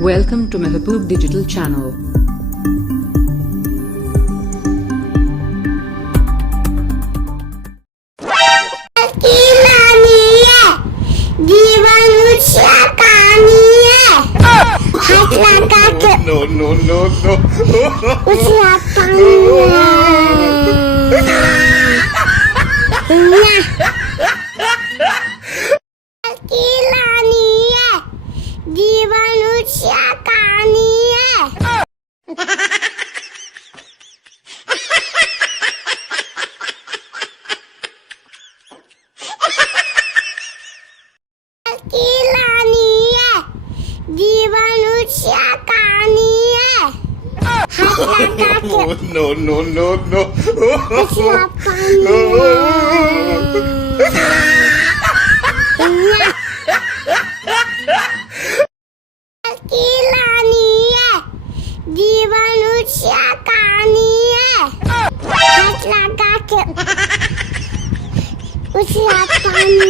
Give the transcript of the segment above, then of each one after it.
Welcome to Mehboob Digital Channel. No. जीवाणूच्या कहाणी है जीवाणूच्या कहाणी है No. जीवाणूच्या कहाणी है हाथ लगा के उसका पानी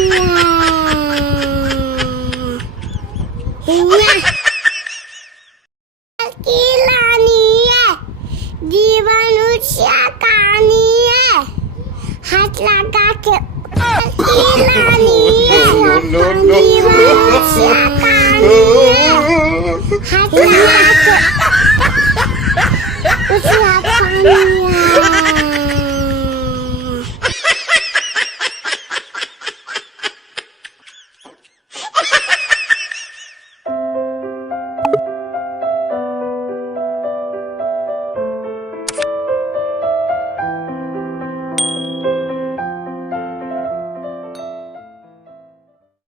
है जीवाणूच्या कहाणी है हाथ लगा के हाथ लगा के उसका पानी